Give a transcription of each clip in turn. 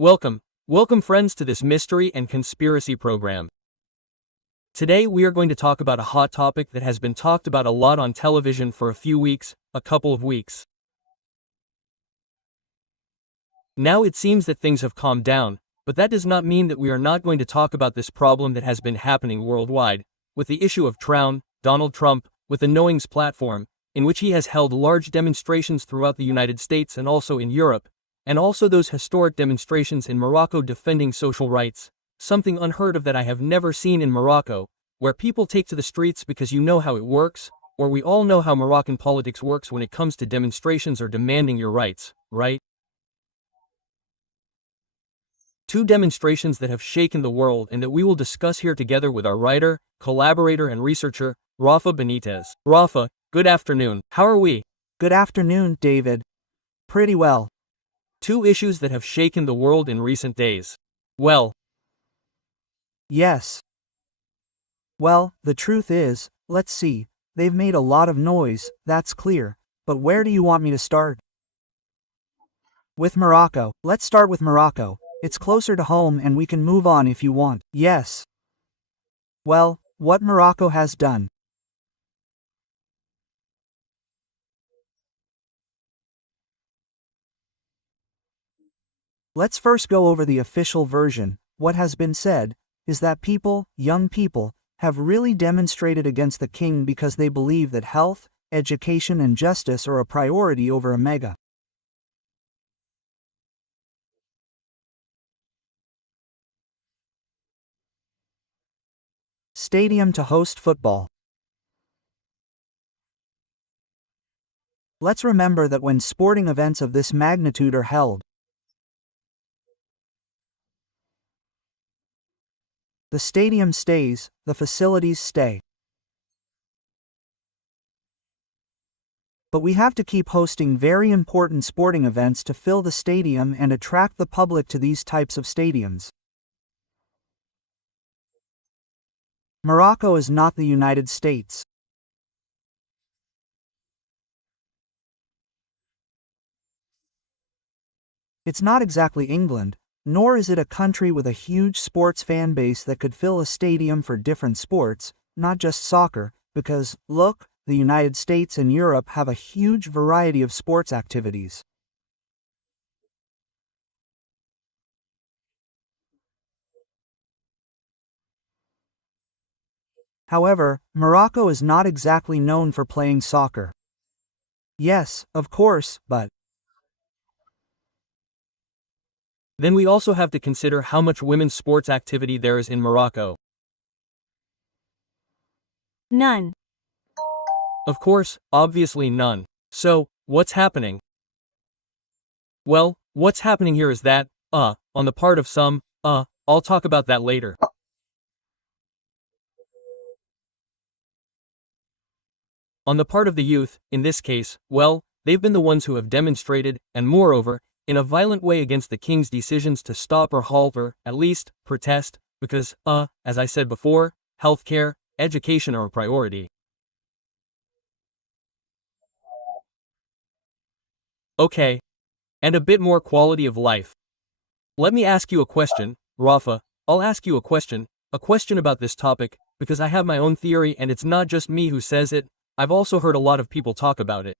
Welcome friends to this mystery and conspiracy program. Today we are going to talk about a hot topic that has been talked about a lot on television for a couple of weeks. Now it seems that things have calmed down, but that does not mean that we are not going to talk about this problem that has been happening worldwide, with the issue of Donald Trump, with the Knowings platform, in which he has held large demonstrations throughout the United States and also in Europe, and also those historic demonstrations in Morocco defending social rights, something unheard of that I have never seen in Morocco, where people take to the streets because you know how it works, or we all know how Moroccan politics works when it comes to demonstrations or demanding your rights, right? Two demonstrations that have shaken the world and that we will discuss here together with our writer, collaborator and researcher, Rafa Benitez. Rafa, good afternoon. How are we? Good afternoon, David. Pretty well. Two issues that have shaken the world in recent days. Yes. Well, the truth is, let's see, they've made a lot of noise, that's clear, but where do you want me to start? With Morocco. Let's start with Morocco. It's closer to home and we can move on if you want. Yes. Well, what Morocco has done. Let's first go over the official version. What has been said is that young people, have really demonstrated against the king because they believe that health, education and justice are a priority over a mega stadium to host football. Let's remember that when sporting events of this magnitude are held, the stadium stays, the facilities stay. But we have to keep hosting very important sporting events to fill the stadium and attract the public to these types of stadiums. Morocco is not the United States. It's not exactly England, nor is it a country with a huge sports fan base that could fill a stadium for different sports, not just soccer, because, look, the United States and Europe have a huge variety of sports activities. However, Morocco is not exactly known for playing soccer. Yes, of course, but then we also have to consider how much women's sports activity there is in Morocco. None. Of course, obviously none. So, what's happening? Well, what's happening here is that, on the part of some, I'll talk about that later. On the part of the youth, in this case, well, they've been the ones who have demonstrated, and moreover, in a violent way against the king's decisions to stop or halt or, at least, protest, because, as I said before, healthcare, education are a priority. Okay. And a bit more quality of life. Let me ask you a question, Rafa. I'll ask you a question about this topic, because I have my own theory and it's not just me who says it, I've also heard a lot of people talk about it.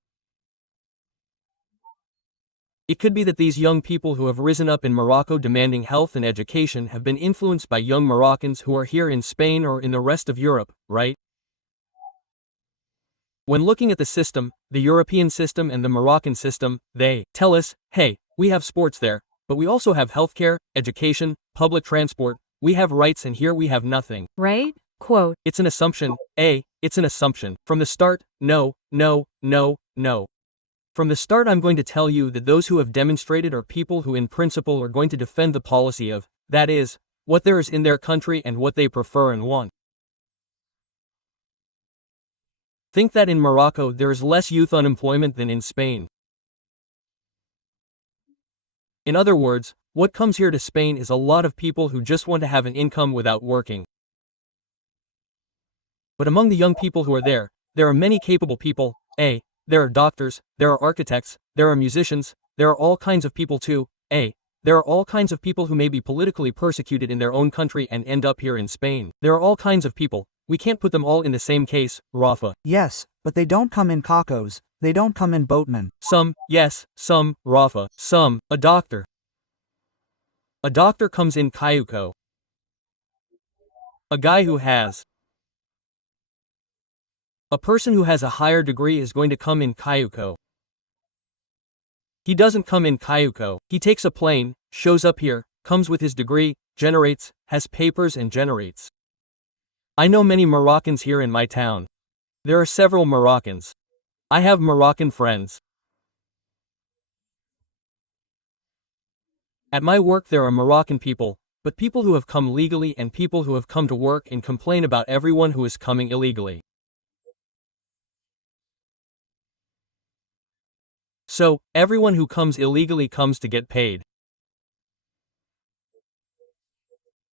It could be that these young people who have risen up in Morocco demanding health and education have been influenced by young Moroccans who are here in Spain or in the rest of Europe, right? When looking at the system, the European system and the Moroccan system, they tell us, hey, we have sports there, but we also have healthcare, education, public transport, we have rights and here we have nothing. Right? Quote. It's an assumption, it's an assumption. From the start, no. From the start I'm going to tell you that those who have demonstrated are people who in principle are going to defend the policy of, that is, what there is in their country and what they prefer and want. Think that in Morocco there is less youth unemployment than in Spain. In other words, what comes here to Spain is a lot of people who just want to have an income without working. But among the young people who are there are many capable people, there are doctors, there are architects, there are musicians, there are all kinds of people too, There are all kinds of people who may be politically persecuted in their own country and end up here in Spain. There are all kinds of people. We can't put them all in the same case, Rafa. Yes, but they don't come in cacos, they don't come in boatmen. Some, yes, some, Rafa, some, a doctor. A doctor comes in cayuco. A guy who has. A person who has a higher degree is going to come in cayuco. He doesn't come in cayuco. He takes a plane, shows up here, comes with his degree, generates, has papers and generates. I know many Moroccans here in my town. There are several Moroccans. I have Moroccan friends. At my work there are Moroccan people, but people who have come legally and people who have come to work and complain about everyone who is coming illegally. So, everyone who comes illegally comes to get paid.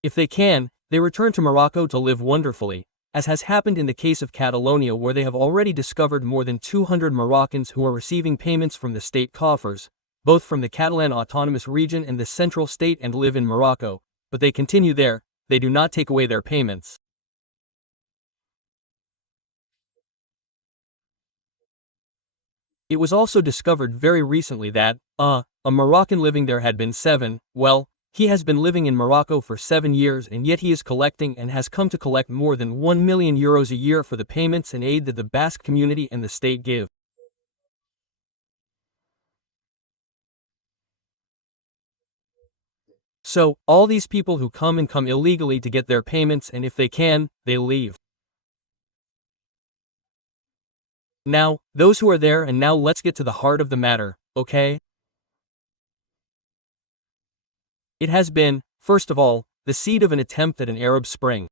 If they can, they return to Morocco to live wonderfully, as has happened in the case of Catalonia where they have already discovered more than 200 Moroccans who are receiving payments from the state coffers, both from the Catalan Autonomous Region and the central state and live in Morocco, but they continue there, they do not take away their payments. It was also discovered very recently that, a Moroccan living there had been he has been living in Morocco for 7 years and yet he is collecting and has come to collect more than €1 million a year for the payments and aid that the Basque community and the state give. So, all these people who come illegally to get their payments and if they can, they leave. Now, those who are there and now let's get to the heart of the matter, okay? It has been, first of all, the seed of an attempt at an Arab Spring.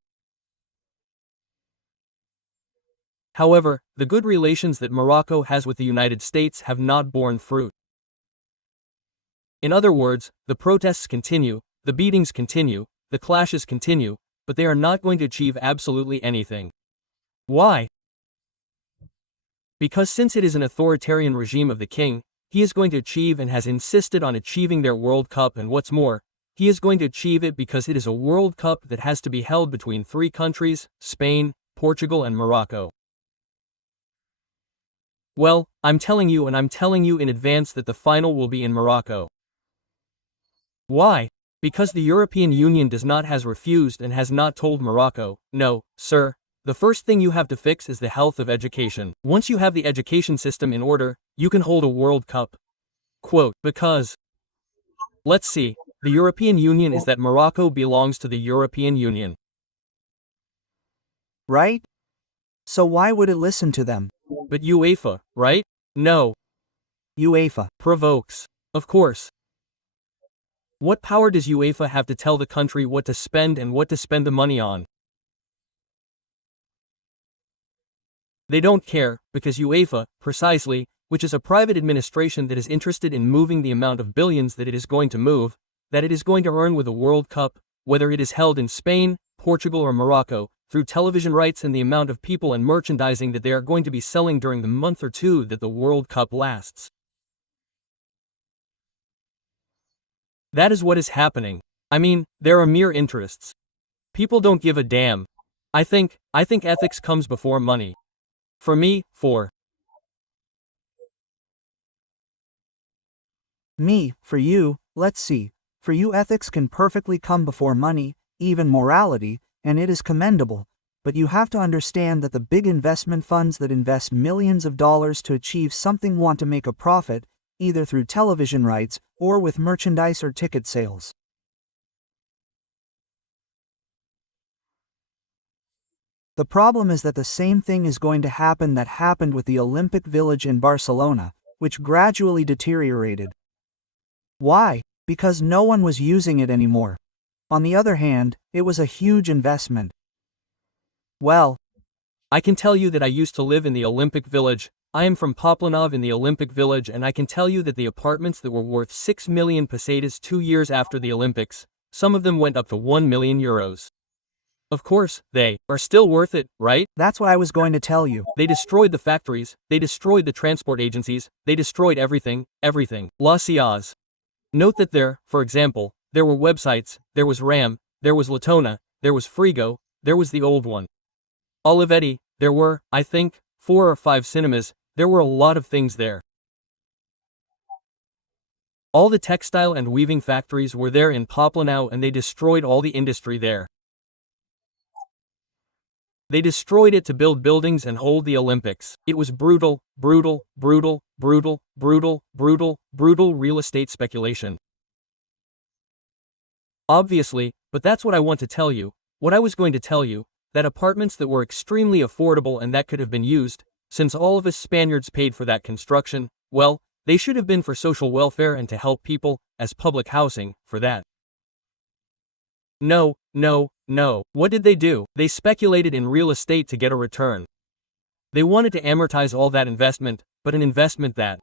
However, the good relations that Morocco has with the United States have not borne fruit. In other words, the protests continue, the beatings continue, the clashes continue, but they are not going to achieve absolutely anything. Why? Because since it is an authoritarian regime of the king, he is going to achieve and has insisted on achieving their World Cup and what's more, he is going to achieve it because it is a World Cup that has to be held between 3 countries, Spain, Portugal and Morocco. Well, I'm telling you and I'm telling you in advance that the final will be in Morocco. Why? Because the European Union has refused and has not told Morocco, no, sir. The first thing you have to fix is the health of education. Once you have the education system in order, you can hold a World Cup. Quote, because, let's see, the European Union is that Morocco belongs to the European Union. Right? So why would it listen to them? But UEFA, right? No. UEFA provokes. Of course. What power does UEFA have to tell the country what to spend and what to spend the money on? They don't care, because UEFA, precisely, which is a private administration that is interested in moving the amount of billions that it is going to move, that it is going to earn with a World Cup, whether it is held in Spain, Portugal or Morocco, through television rights and the amount of people and merchandising that they are going to be selling during the month or 2 that the World Cup lasts. That is what is happening. I mean, there are mere interests. People don't give a damn. I think ethics comes before money. For me, for you, let's see. For you ethics can perfectly come before money, even morality, and it is commendable. But you have to understand that the big investment funds that invest millions of dollars to achieve something want to make a profit, either through television rights or with merchandise or ticket sales. The problem is that the same thing is going to happen that happened with the Olympic Village in Barcelona, which gradually deteriorated. Why? Because no one was using it anymore. On the other hand, it was a huge investment. Well, I can tell you that I used to live in the Olympic Village. I am from Poplanov in the Olympic Village and I can tell you that the apartments that were worth 6 million pesetas 2 years after the Olympics, some of them went up to €1 million. Of course, they are still worth it, right? That's what I was going to tell you. They destroyed the factories, they destroyed the transport agencies, they destroyed everything. La Ciaz. Note that there, for example, there were websites, there was RAM, there was Latona, there was Frigo, there was the old one. Olivetti, there were, I think, 4 or 5 cinemas, there were a lot of things there. All the textile and weaving factories were there in Poplanau and they destroyed all the industry there. They destroyed it to build buildings and hold the Olympics. It was brutal, brutal, brutal, brutal, brutal, brutal, brutal real estate speculation. Obviously, but that's what I want to tell you, what I was going to tell you, that apartments that were extremely affordable and that could have been used, since all of us Spaniards paid for that construction, well, they should have been for social welfare and to help people, as public housing, for that. No, no, no. What did they do? They speculated in real estate to get a return. They wanted to amortize all that investment, but an investment that.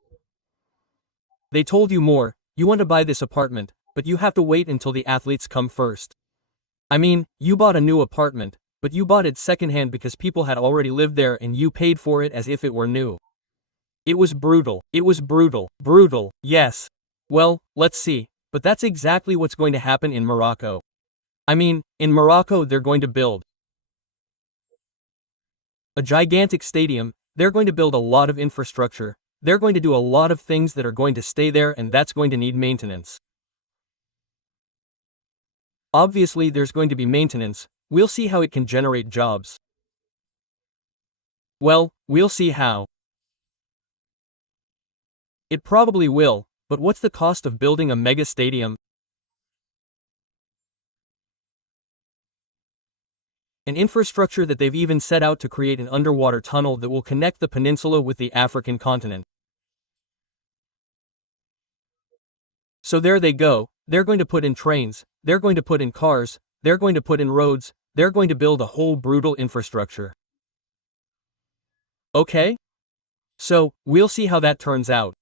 They told you more, you want to buy this apartment, but you have to wait until the athletes come first. I mean, you bought a new apartment, but you bought it secondhand because people had already lived there and you paid for it as if it were new. It was brutal. It was brutal. Brutal, yes. Well, let's see. But that's exactly what's going to happen in Morocco. I mean, in Morocco they're going to build a gigantic stadium, they're going to build a lot of infrastructure, they're going to do a lot of things that are going to stay there and that's going to need maintenance. Obviously there's going to be maintenance, we'll see how it can generate jobs. Well, we'll see how. It probably will, but what's the cost of building a mega stadium? An infrastructure that they've even set out to create an underwater tunnel that will connect the peninsula with the African continent. So there they go, they're going to put in trains, they're going to put in cars, they're going to put in roads, they're going to build a whole brutal infrastructure. Okay? So, we'll see how that turns out.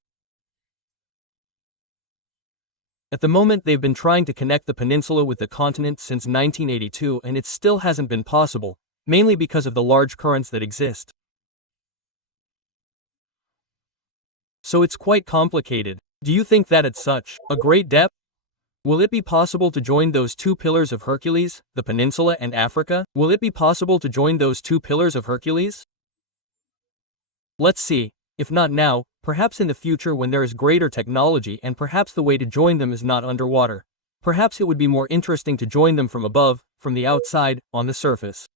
At the moment they've been trying to connect the peninsula with the continent since 1982 and it still hasn't been possible, mainly because of the large currents that exist. So it's quite complicated. Do you think that at such a great depth? Will it be possible to join those 2 pillars of Hercules, the peninsula and Africa? Will it be possible to join those 2 pillars of Hercules? Let's see. If not now, perhaps in the future when there is greater technology and perhaps the way to join them is not underwater. Perhaps it would be more interesting to join them from above, from the outside, on the surface.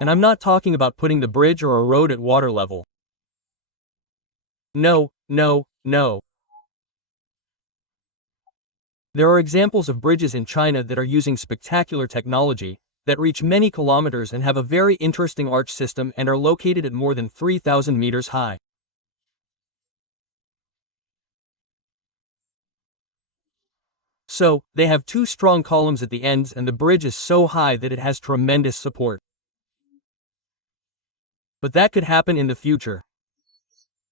And I'm not talking about putting the bridge or a road at water level. No, no, no. There are examples of bridges in China that are using spectacular technology, that reach many kilometers and have a very interesting arch system and are located at more than 3,000 meters high. So, they have 2 strong columns at the ends and the bridge is so high that it has tremendous support. But that could happen in the future.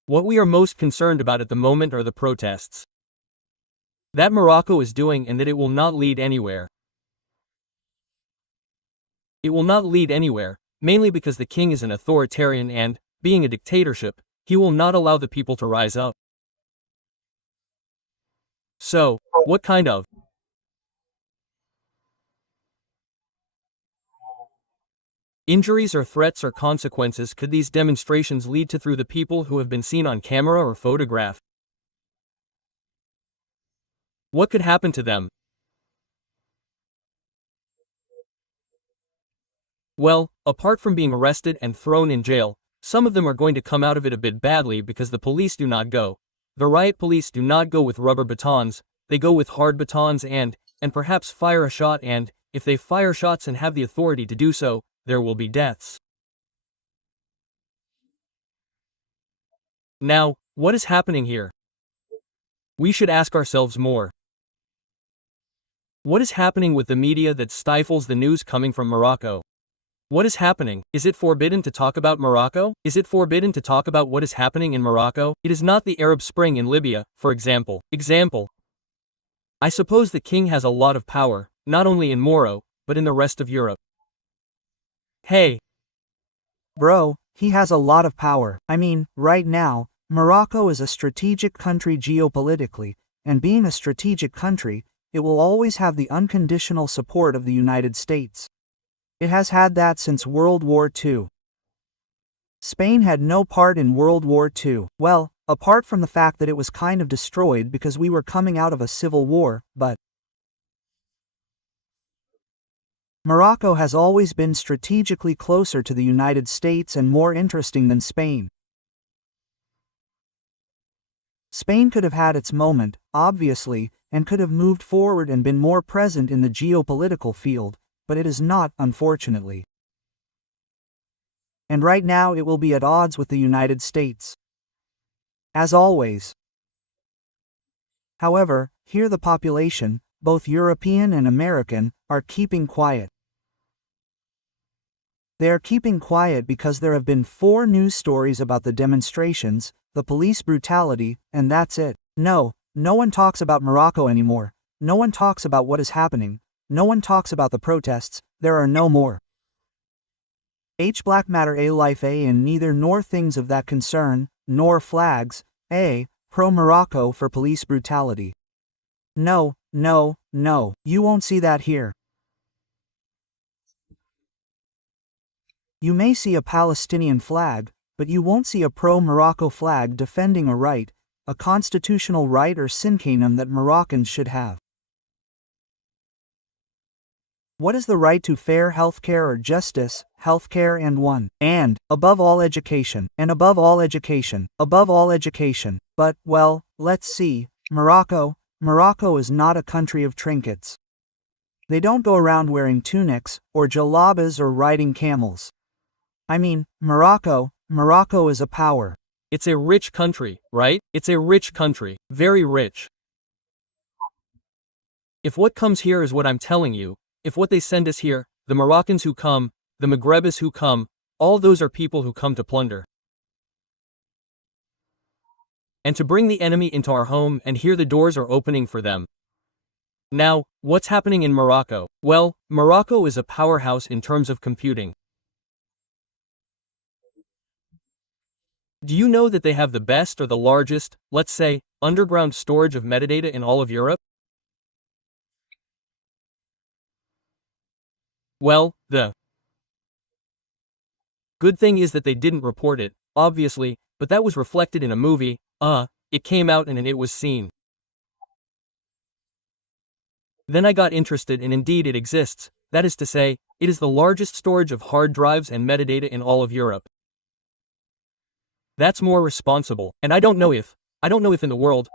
What we are most concerned about at the moment are the protests that Morocco is doing and that it will not lead anywhere. It will not lead anywhere, mainly because the king is an authoritarian and, being a dictatorship, he will not allow the people to rise up. So, what kind of injuries or threats or consequences could these demonstrations lead to through the people who have been seen on camera or photograph? What could happen to them? Well, apart from being arrested and thrown in jail, some of them are going to come out of it a bit badly because the police do not go. The riot police do not go with rubber batons, they go with hard batons and perhaps fire a shot and, if they fire shots and have the authority to do so, there will be deaths. Now, what is happening here? We should ask ourselves more. What is happening with the media that stifles the news coming from Morocco? What is happening? Is it forbidden to talk about Morocco? Is it forbidden to talk about what is happening in Morocco? It is not the Arab Spring in Libya, for example. I suppose the king has a lot of power, not only in Moro, but in the rest of Europe. Hey. Bro, he has a lot of power. I mean, right now, Morocco is a strategic country geopolitically, and being a strategic country, it will always have the unconditional support of the United States. It has had that since World War II. Spain had no part in World War II. Well, apart from the fact that it was kind of destroyed because we were coming out of a civil war, but Morocco has always been strategically closer to the United States and more interesting than Spain. Spain could have had its moment, obviously, and could have moved forward and been more present in the geopolitical field, but it is not, unfortunately. And right now it will be at odds with the United States. As always. However, here the population, both European and American, are keeping quiet. They are keeping quiet because there have been 4 news stories about the demonstrations, the police brutality, and that's it. No one talks about Morocco anymore. No one talks about what is happening. No one talks about the protests. There are no more. Black matter a life and neither nor things of that concern, nor flags, pro-Morocco for police brutality. No, you won't see that here. You may see a Palestinian flag, but you won't see a pro-Morocco flag defending a right, a constitutional right or syncanem that Moroccans should have. What is the right to fair healthcare or justice, healthcare and above all education, above all education, but, well, let's see, Morocco is not a country of trinkets. They don't go around wearing tunics, or jalabas or riding camels. I mean, Morocco is a power. It's a rich country, right? It's a rich country, very rich. If what comes here is what I'm telling you, if what they send us here, the Moroccans who come, the Maghrebis who come, all those are people who come to plunder. And to bring the enemy into our home, and here the doors are opening for them. Now, what's happening in Morocco? Well, Morocco is a powerhouse in terms of computing. Do you know that they have the best or the largest, let's say, underground storage of metadata in all of Europe? Well, the good thing is that they didn't report it, obviously, but that was reflected in a movie. It came out and it was seen. Then I got interested and indeed it exists, that is to say, it is the largest storage of hard drives and metadata in all of Europe. That's more responsible, and I don't know if in the world,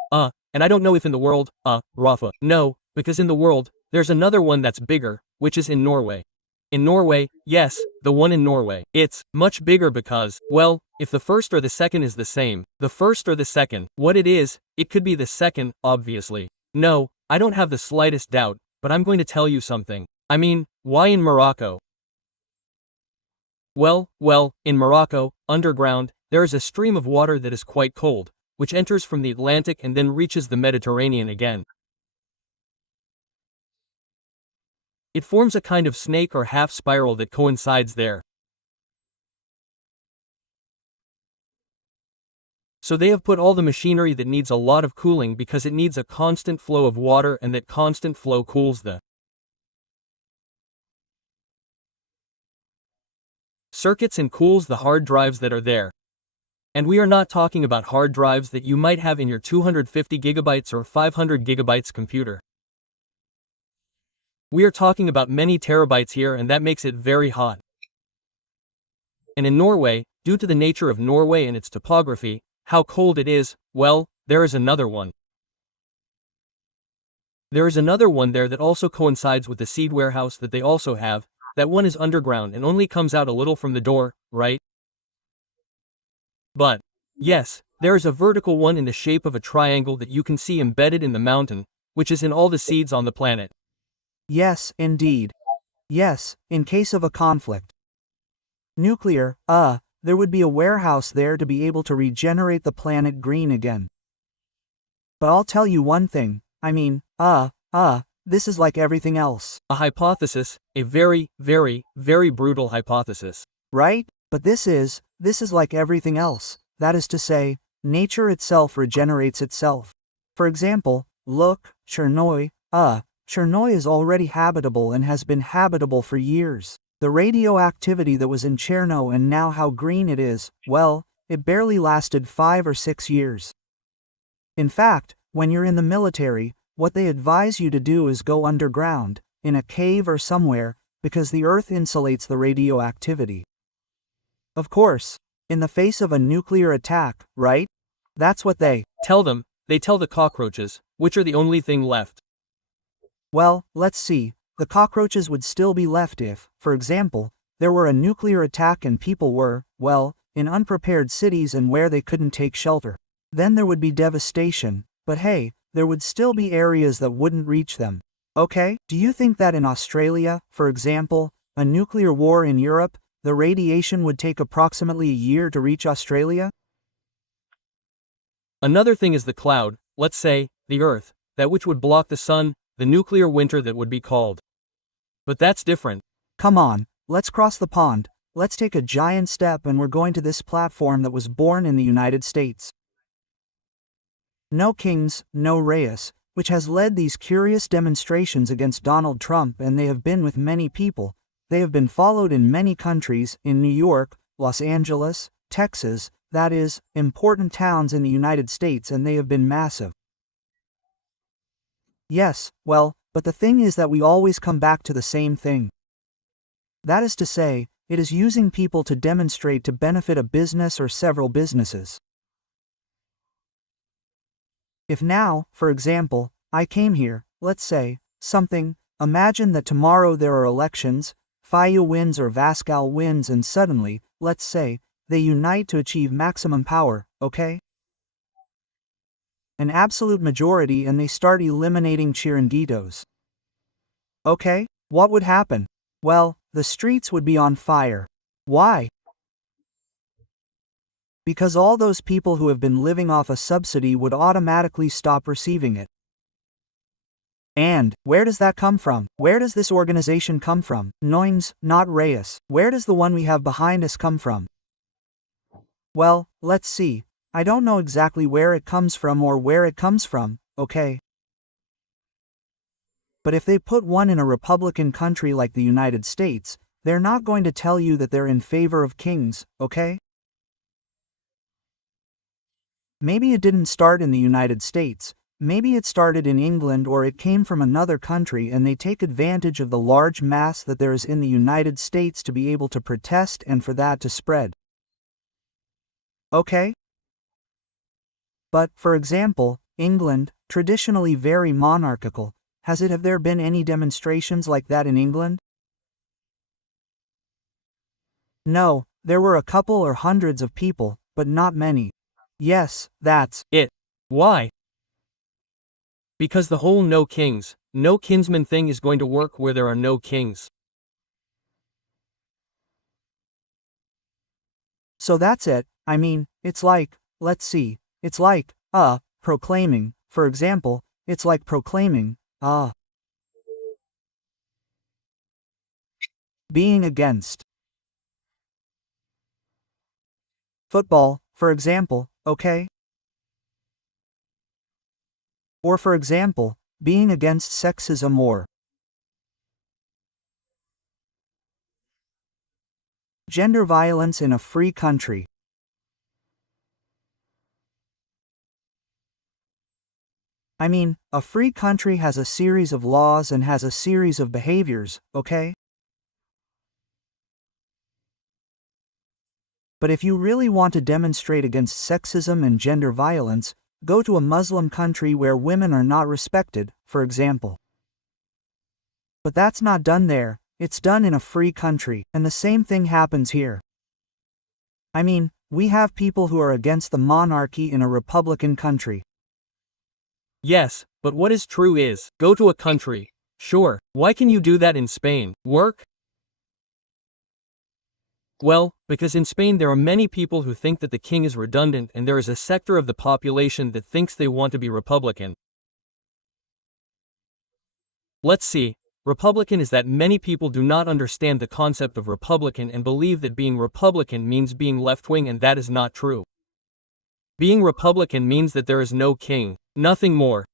Rafa, no, because in the world, there's another one that's bigger, which is in Norway. In Norway, yes, the one in Norway. It's much bigger because, well, if the first or the second is the same, the first or the second, what it is, it could be the second, obviously. No, I don't have the slightest doubt, but I'm going to tell you something. I mean, why in Morocco? Well, in Morocco, underground, there is a stream of water that is quite cold, which enters from the Atlantic and then reaches the Mediterranean again. It forms a kind of snake or half spiral that coincides there. So they have put all the machinery that needs a lot of cooling because it needs a constant flow of water and that constant flow cools the circuits and cools the hard drives that are there. And we are not talking about hard drives that you might have in your 250 gigabytes or 500 gigabytes computer. We are talking about many terabytes here and that makes it very hot. And in Norway, due to the nature of Norway and its topography, how cold it is, well, there is another one. There is another one there that also coincides with the seed warehouse that they also have. That one is underground and only comes out a little from the door, right? But, yes, there is a vertical one in the shape of a triangle that you can see embedded in the mountain, which is in all the seeds on the planet. Yes, indeed. Yes, in case of a conflict. Nuclear, there would be a warehouse there to be able to regenerate the planet green again. But I'll tell you one thing, I mean, this is like everything else. A hypothesis, a very, very, very brutal hypothesis. Right? But this is like everything else, that is to say, nature itself regenerates itself. For example, look, Chernoy is already habitable and has been habitable for years. The radioactivity that was in Chernobyl and now how green it is, well, it barely lasted 5 or 6 years. In fact, when you're in the military, what they advise you to do is go underground, in a cave or somewhere, because the earth insulates the radioactivity. Of course, in the face of a nuclear attack, right? That's what they tell them. They tell the cockroaches, which are the only thing left. Well, let's see. The cockroaches would still be left if, for example, there were a nuclear attack and people were, well, in unprepared cities and where they couldn't take shelter. Then there would be devastation, but hey, there would still be areas that wouldn't reach them. Okay? Do you think that in Australia, for example, a nuclear war in Europe, the radiation would take approximately a year to reach Australia? Another thing is the cloud, let's say, the Earth, that which would block the sun, the nuclear winter that would be called. But that's different. Come on, let's cross the pond. Let's take a giant step and we're going to this platform that was born in the United States. No kings, no Reyes, which has led these curious demonstrations against Donald Trump, and they have been with many people. They have been followed in many countries, in New York, Los Angeles, Texas, that is, important towns in the United States, and they have been massive. Yes, well, but the thing is that we always come back to the same thing. That is to say, it is using people to demonstrate to benefit a business or several businesses. If now, for example, I came here, let's say, imagine that tomorrow there are elections, Fayou wins or Vascal wins, and suddenly, let's say, they unite to achieve maximum power, okay? An absolute majority, and they start eliminating chiringuitos. Okay, what would happen? Well, the streets would be on fire. Why? Because all those people who have been living off a subsidy would automatically stop receiving it. And, where does that come from? Where does this organization come from? Noins, not Reyes. Where does the one we have behind us come from? Well, let's see. I don't know exactly where it comes from or where it comes from, okay? But if they put one in a Republican country like the United States, they're not going to tell you that they're in favor of kings, okay? Maybe it didn't start in the United States, maybe it started in England or it came from another country, and they take advantage of the large mass that there is in the United States to be able to protest and for that to spread. Okay? But, for example, England, traditionally very monarchical, have there been any demonstrations like that in England? No, there were a couple or hundreds of people, but not many. Yes, that's it. Why? Because the whole no kings, no kinsmen thing is going to work where there are no kings. So that's it. I mean, it's like, let's see, it's like, proclaiming, for example, it's like proclaiming, being against. Football, for example, okay? Or for example, being against sexism or gender violence in a free country. I mean, a free country has a series of laws and has a series of behaviors, okay? But if you really want to demonstrate against sexism and gender violence, go to a Muslim country where women are not respected, for example. But that's not done there, it's done in a free country, and the same thing happens here. I mean, we have people who are against the monarchy in a Republican country. Yes, but what is true is, go to a country. Sure, why can you do that in Spain? Work? Well, because in Spain there are many people who think that the king is redundant, and there is a sector of the population that thinks they want to be Republican. Let's see. Republican is that many people do not understand the concept of Republican and believe that being Republican means being left-wing, and that is not true. Being Republican means that there is no king, nothing more.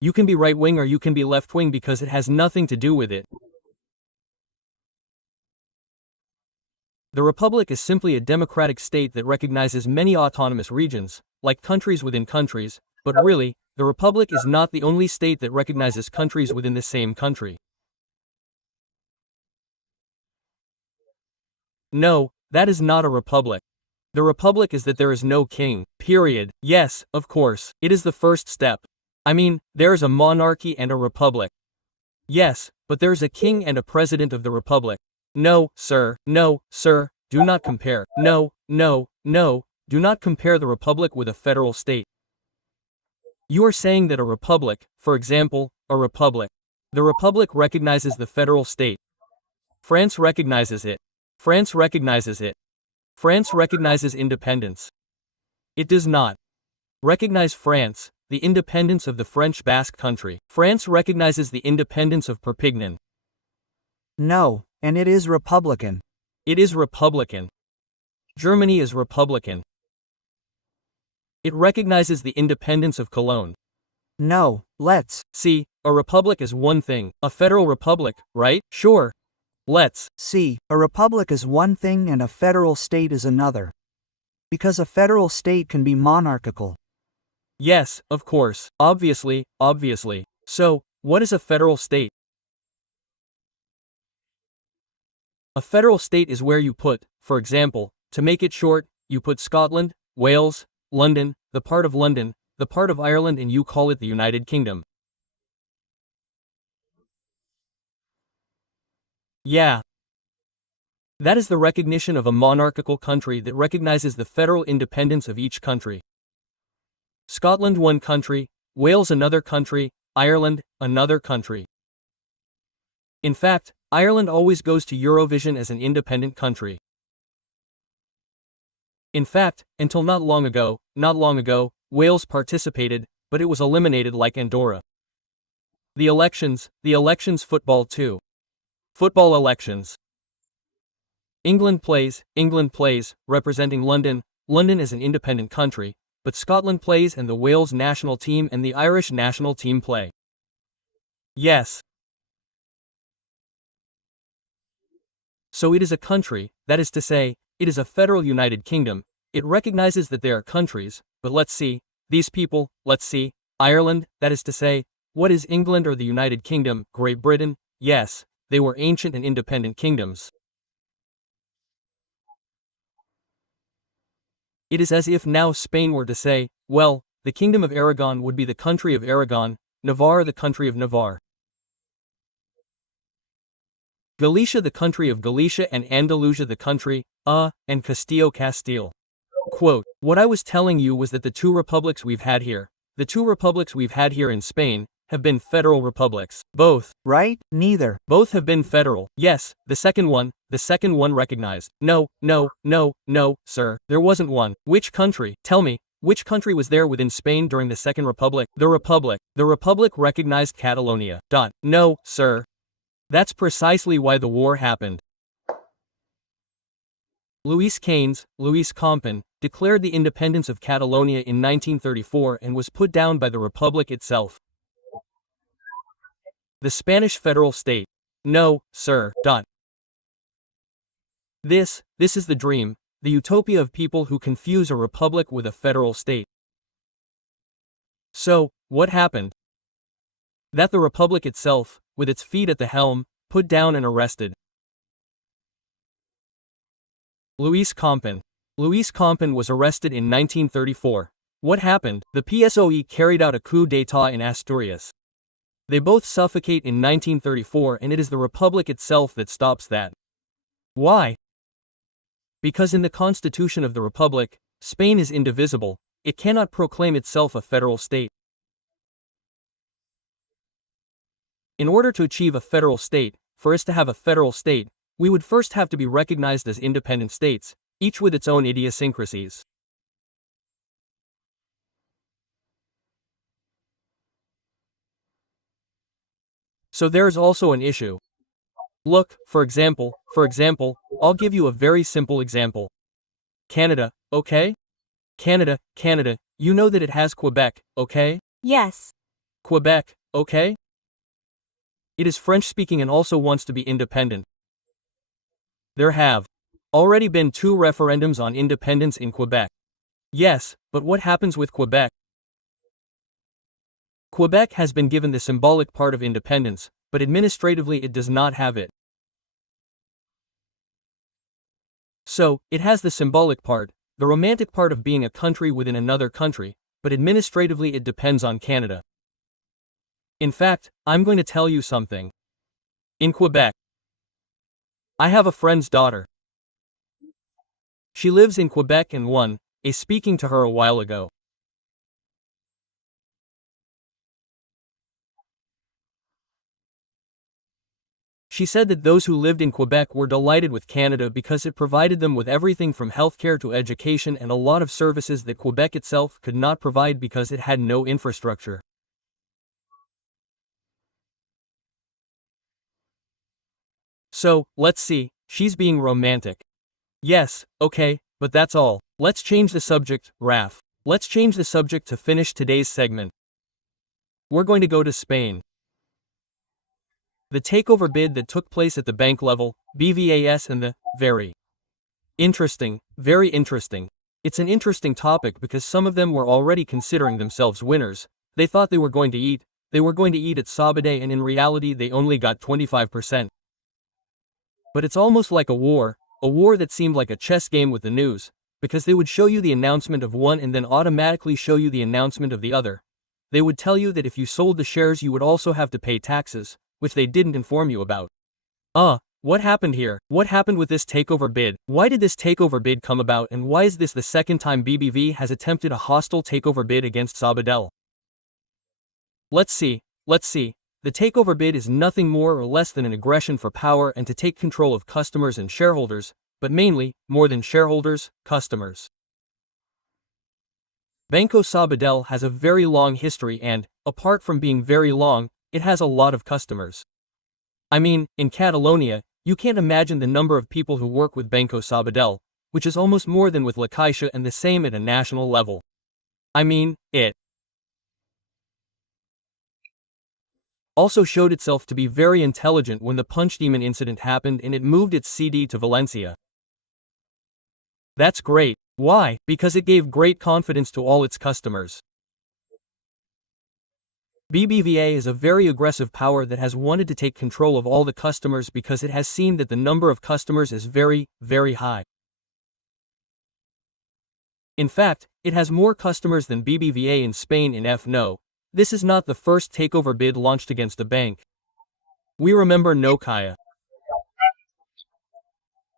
You can be right-wing or you can be left-wing because it has nothing to do with it. The Republic is simply a democratic state that recognizes many autonomous regions, like countries within countries, but really, the Republic is not the only state that recognizes countries within the same country. No, that is not a republic. The Republic is that there is no king, period. Yes, of course, it is the first step. I mean, there is a monarchy and a republic. Yes, but there is a king and a president of the Republic. No, sir, do not compare. No, do not compare the Republic with a federal state. You are saying that a republic, for example, a republic. The Republic recognizes the federal state. France recognizes it. France recognizes it. France recognizes independence. It does not recognize France, the independence of the French Basque Country. France recognizes the independence of Perpignan. No, and it is Republican. It is Republican. Germany is Republican. It recognizes the independence of Cologne. No, let's See, a republic is one thing, a federal republic, right? Sure. Let's see, a republic is one thing and a federal state is another. Because a federal state can be monarchical. Yes, of course, obviously. So, what is a federal state? A federal state is where you put, for example, to make it short, you put Scotland, Wales, London, the part of Ireland, and you call it the United Kingdom. Yeah. That is the recognition of a monarchical country that recognizes the federal independence of each country. Scotland one country, Wales another country, Ireland another country. In fact, Ireland always goes to Eurovision as an independent country. In fact, until not long ago, Wales participated, but it was eliminated like Andorra. The elections, football too. Football elections. England plays, representing London is an independent country, but Scotland plays and the Wales national team and the Irish national team play. Yes. So it is a country, that is to say, it is a federal United Kingdom. It recognizes that they are countries, but let's see, Ireland, that is to say, what is England or the United Kingdom, Great Britain? Yes, they were ancient and independent kingdoms. It is as if now Spain were to say, well, the Kingdom of Aragon would be the country of Aragon, Navarre the country of Navarre. Galicia the country of Galicia and Andalusia the country, and Castile. Quote, what I was telling you was that the two republics we've had here in Spain, have been federal republics. Both. Right? Neither. Both have been federal. Yes, the second one recognized. No, sir, there wasn't one. Which country? Tell me, which country was there within Spain during the Second Republic? The Republic. The Republic recognized Catalonia. No, sir. That's precisely why the war happened. Louis Compan, declared the independence of Catalonia in 1934 and was put down by the Republic itself. The Spanish federal state. No, sir. This is the dream, the utopia of people who confuse a republic with a federal state. So, what happened? That the republic itself, with its feet at the helm, put down and arrested Louis Compan. Louis Compan was arrested in 1934. What happened? The PSOE carried out a coup d'état in Asturias. They both suffocate in 1934 and it is the republic itself that stops that. Why? Because in the constitution of the republic, Spain is indivisible, it cannot proclaim itself a federal state. In order to achieve a federal state, for us to have a federal state, we would first have to be recognized as independent states, each with its own idiosyncrasies. So there is also an issue. Look, for example, I'll give you a very simple example. Canada, okay? Canada, Canada, you know that it has Quebec, okay? Yes. Quebec, okay? It is French-speaking and also wants to be independent. There have already been 2 referendums on independence in Quebec. Yes, but what happens with Quebec? Quebec has been given the symbolic part of independence, but administratively it does not have it. So, it has the symbolic part, the romantic part of being a country within another country, but administratively it depends on Canada. In fact, I'm going to tell you something. In Quebec, I have a friend's daughter. She lives in Quebec and is speaking to her a while ago. She said that those who lived in Quebec were delighted with Canada because it provided them with everything from healthcare to education and a lot of services that Quebec itself could not provide because it had no infrastructure. So, let's see, she's being romantic. Yes, okay, but that's all. Let's change the subject, Raf. Let's change the subject to finish today's segment. We're going to go to Spain. The takeover bid that took place at the bank level, BVAS, and the very interesting. It's an interesting topic because some of them were already considering themselves winners. They thought they were going to eat at Sabadell, and in reality they only got 25%. But it's almost like a war that seemed like a chess game with the news, because they would show you the announcement of one and then automatically show you the announcement of the other. They would tell you that if you sold the shares you would also have to pay taxes, which they didn't inform you about. What happened here? What happened with this takeover bid? Why did this takeover bid come about, and why is this the second time Bbva has attempted a hostile takeover bid against Sabadell? Let's see. The takeover bid is nothing more or less than an aggression for power and to take control of customers and shareholders, but mainly, more than shareholders, customers. Banco Sabadell has a very long history and, apart from being very long, it has a lot of customers. I mean, in Catalonia, you can't imagine the number of people who work with Banco Sabadell, which is almost more than with La Caixa, and the same at a national level. I mean, it also showed itself to be very intelligent when the Punch Demon incident happened and it moved its CD to Valencia. That's great. Why? Because it gave great confidence to all its customers. Bbva is a very aggressive power that has wanted to take control of all the customers because it has seen that the number of customers is very, very high. In fact, it has more customers than Bbva in Spain in No. This is not the first takeover bid launched against a bank. We remember Nokia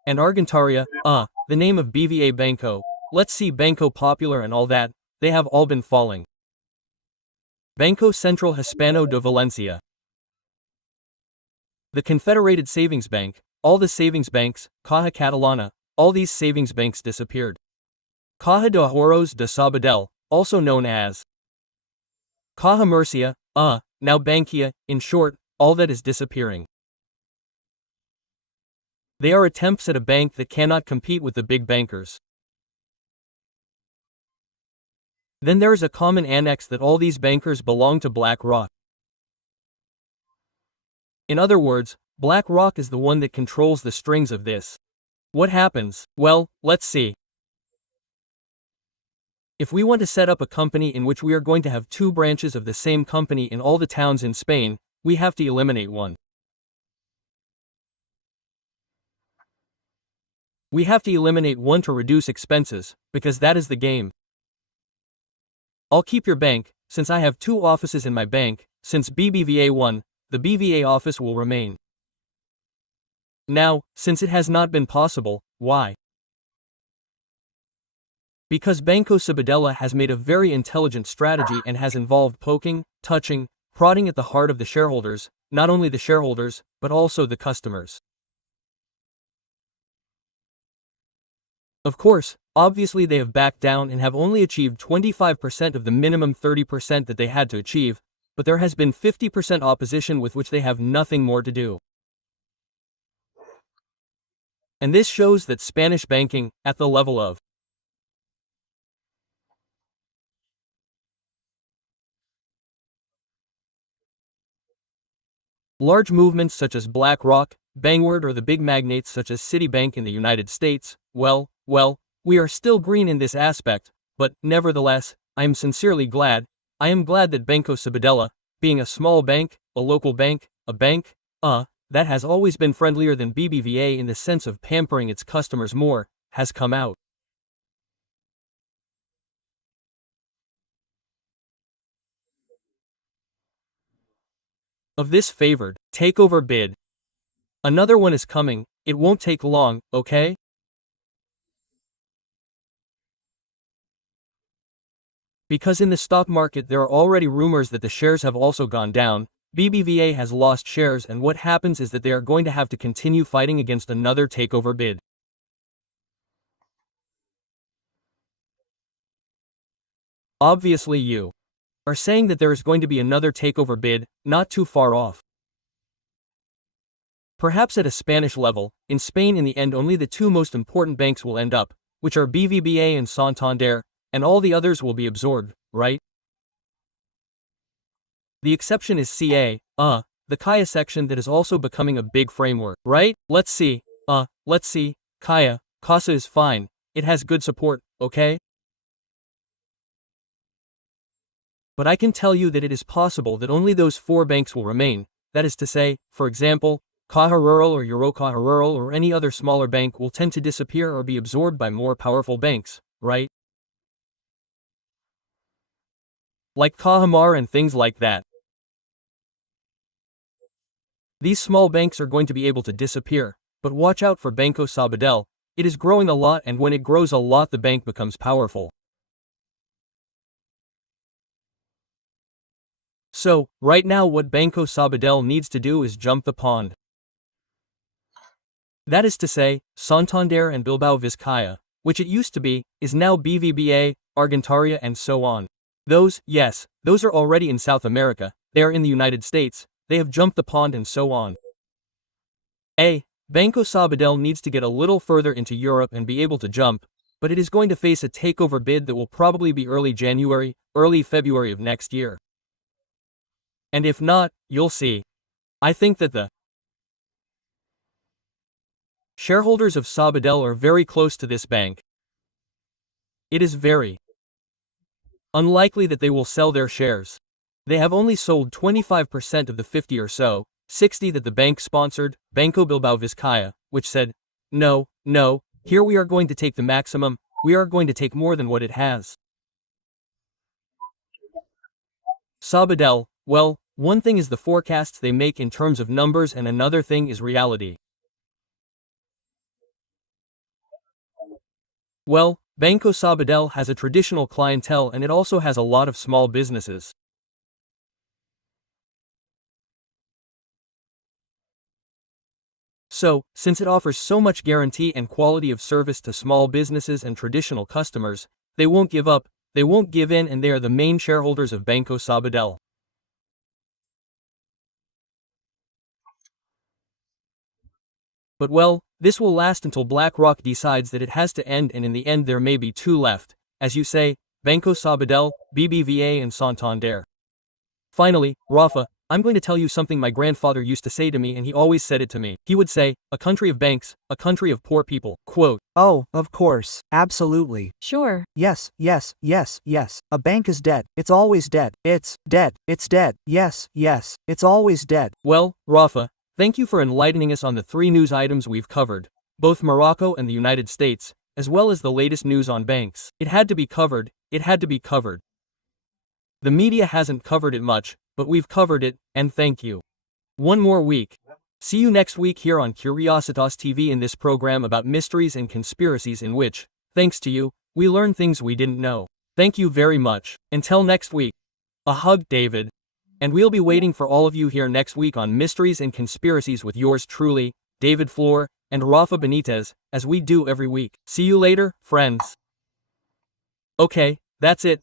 and Argentaria, the name of Bbva Banco, let's see Banco Popular and all that, they have all been falling. Banco Central Hispano de Valencia. The Confederated Savings Bank, all the savings banks, Caja Catalana, all these savings banks disappeared. Caja de Ahorros de Sabadell, also known as Caja Murcia, now Bankia, in short, all that is disappearing. They are attempts at a bank that cannot compete with the big bankers. Then there is a common annex that all these bankers belong to BlackRock. In other words, BlackRock is the one that controls the strings of this. What happens? Well, let's see. If we want to set up a company in which we are going to have 2 branches of the same company in all the towns in Spain, we have to eliminate one. We have to eliminate one to reduce expenses, because that is the game. I'll keep your bank, since I have 2 offices in my bank. Since Bbva won, the BVA office will remain. Now, since it has not been possible, why? Because Banco Sabadell has made a very intelligent strategy and has involved poking, touching, prodding at the heart of the shareholders, not only the shareholders, but also the customers. Of course, obviously they have backed down and have only achieved 25% of the minimum 30% that they had to achieve, but there has been 50% opposition with which they have nothing more to do. And this shows that Spanish banking, at the level of Large movements such as BlackRock, Vanguard or the big magnates such as Citibank in the United States, well, we are still green in this aspect, but, nevertheless, I am sincerely glad. I am glad that Banco Sabadell, being a small bank, a local bank, a bank, that has always been friendlier than Bbva in the sense of pampering its customers more, has come out of this favored takeover bid. Another one is coming, it won't take long, okay? Because in the stock market there are already rumors that the shares have also gone down. Bbva has lost shares, and what happens is that they are going to have to continue fighting against another takeover bid. Obviously you are saying that there is going to be another takeover bid, not too far off. Perhaps at a Spanish level. In Spain in the end only the two most important banks will end up, which are Bbva and Santander, and all the others will be absorbed, right? The exception is CA, the Kaya section that is also becoming a big framework, right? Let's see, Kaya, Casa is fine, it has good support, okay? But I can tell you that it is possible that only those four banks will remain, that is to say, for example, Caja Rural or Eurocaja Rural or any other smaller bank will tend to disappear or be absorbed by more powerful banks, right? Like Cajamar and things like that. These small banks are going to be able to disappear, but watch out for Banco Sabadell, it is growing a lot, and when it grows a lot the bank becomes powerful. So, right now what Banco Sabadell needs to do is jump the pond. That is to say, Santander and Bilbao Vizcaya, which it used to be, is now BBVA, Argentaria and so on. Those are already in South America, they are in the United States, they have jumped the pond and so on. Banco Sabadell needs to get a little further into Europe and be able to jump, but it is going to face a takeover bid that will probably be early January, early February of next year. And if not, you'll see. I think that the shareholders of Sabadell are very close to this bank. It is very unlikely that they will sell their shares. They have only sold 25% of the 50 or so, 60 that the bank sponsored, Banco Bilbao Vizcaya, which said, no, here we are going to take the maximum, we are going to take more than what it has. Sabadell, well, one thing is the forecasts they make in terms of numbers and another thing is reality. Well, Banco Sabadell has a traditional clientele and it also has a lot of small businesses. So, since it offers so much guarantee and quality of service to small businesses and traditional customers, they won't give up, they won't give in, and they are the main shareholders of Banco Sabadell. But well, this will last until BlackRock decides that it has to end, and in the end there may be two left, as you say, Banco Sabadell, Bbva and Santander. Finally, Rafa, I'm going to tell you something my grandfather used to say to me, and he always said it to me. He would say, a country of banks, a country of poor people. Quote. Oh, of course, absolutely. Sure. Yes. A bank is dead. It's always dead. It's dead. Yes, it's always dead. Well, Rafa, thank you for enlightening us on the three news items we've covered, both Morocco and the United States, as well as the latest news on banks. It had to be covered. The media hasn't covered it much, but we've covered it, and thank you. One more week. See you next week here on Curiositas TV in this program about mysteries and conspiracies in which, thanks to you, we learn things we didn't know. Thank you very much. Until next week. A hug, David. And we'll be waiting for all of you here next week on Mysteries and Conspiracies with yours truly, David Floor, and Rafa Benitez, as we do every week. See you later, friends. Okay, that's it.